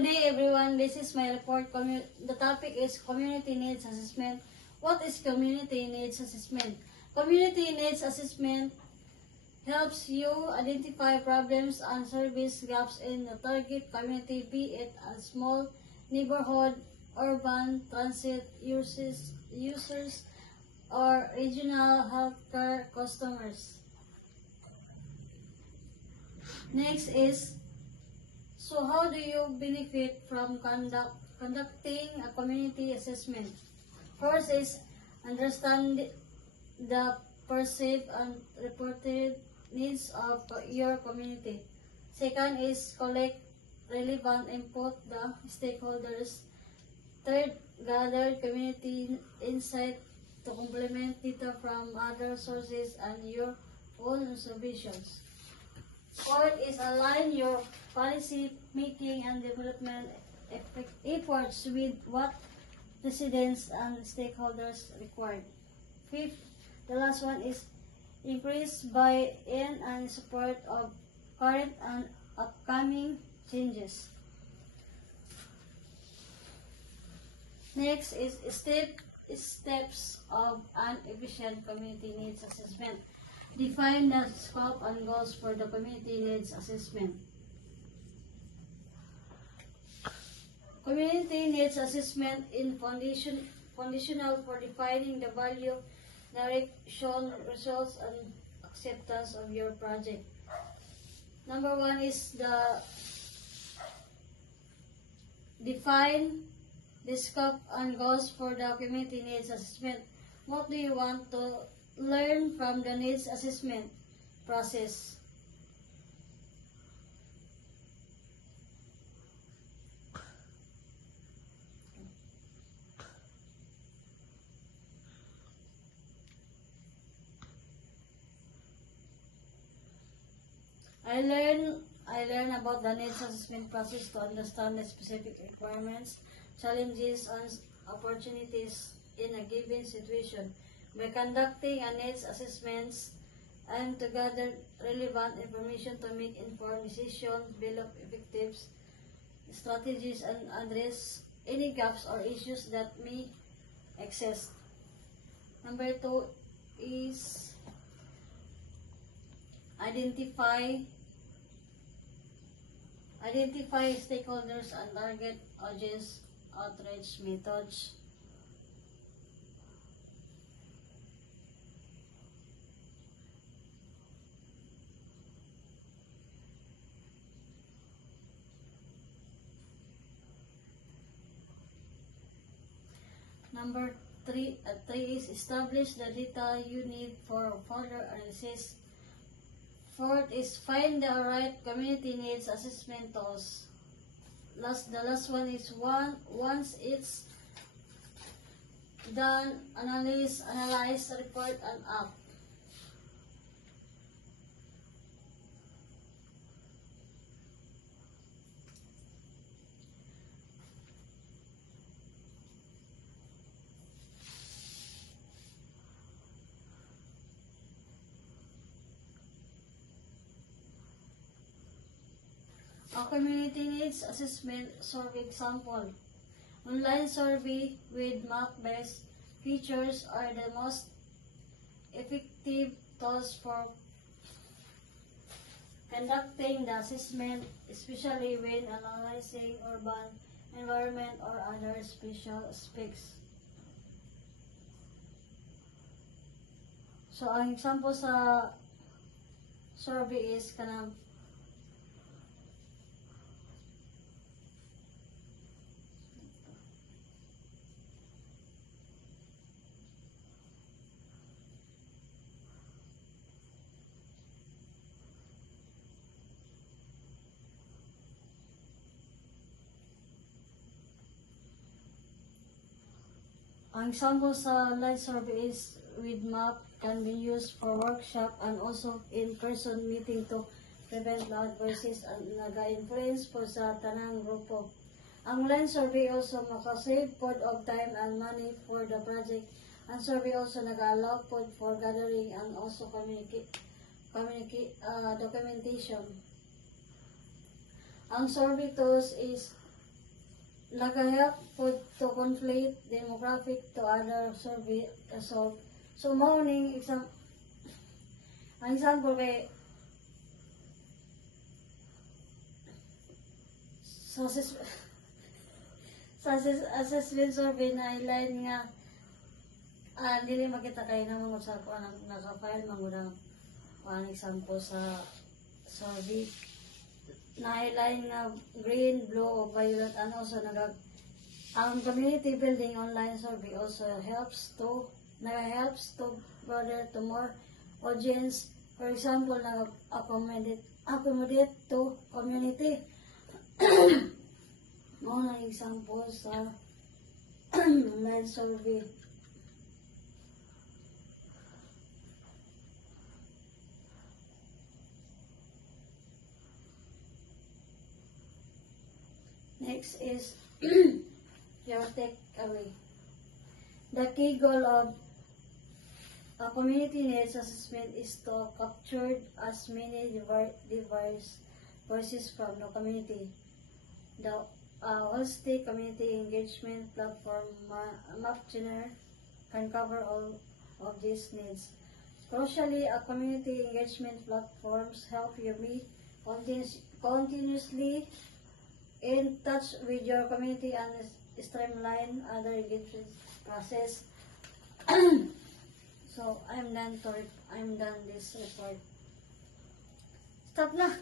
Good day everyone, this is my report. The topic is Community Needs Assessment. What is Community Needs Assessment? Community Needs Assessment helps you identify problems and service gaps in the target community, be it a small neighborhood, urban transit users, or regional healthcare customers. Next is, so how do you benefit from conducting a community assessment? First is understand the perceived and reported needs of your community. Second is collect relevant input the stakeholders. Third, gather community insight to complement data from other sources and your own observations. Fourth is align your policy making and development efforts with what residents and stakeholders require. Fifth, the last one is increase buy-in and support of current and upcoming changes. Next is steps of an efficient community needs assessment. Define the scope and goals for the community needs assessment. Community needs assessment in foundational for defining the value, direction, results, and acceptance of your project. Number one is the define the scope and goals for the community needs assessment. What do you want to learn from the needs assessment process? I learn about the needs assessment process to understand the specific requirements, challenges, and opportunities in a given situation. By conducting a needs assessments and to gather relevant information to make informed decisions, develop effective strategies, and address any gaps or issues that may exist. Number two is identify stakeholders and target audience outreach methods. Number three is establish the data you need for further analysis. Fourth is find the right community needs assessment tools. The last one is once it's done, analyze, report, and act. A community needs assessment survey example. Online survey with map-based features are the most effective tools for conducting the assessment, especially when analyzing urban environment or other special aspects. So, ang example sa survey is kanang ang example sa online survey is with map can be used for workshop and also in-person meeting to prevent loud voices and naga-influence po sa tanang grupo. Ang online survey also makasave pod of time and money for the project. Ang survey also nag-allow pod for gathering and also documentation. Ang survey tools is nag-help po to conflict demographic to other survey result. So, morning ang example kay sa assessment survey na highlight nga dili makita kay na mga sa kuan naka-file mga kuan example sa survey na highlight nga green, blue, o violet and also ang community building online survey also helps to broader to more audience. For example, accommodate to community. Mga example sa online survey. Next is your takeaway. The key goal of a community needs assessment is to capture as many diverse voices from the community. The holistic community engagement platform MapGener can cover all of these needs. Crucially, a community engagement platforms help you be continuously in touch with your community and streamline other engagement process. So I'm done this report. Stop na.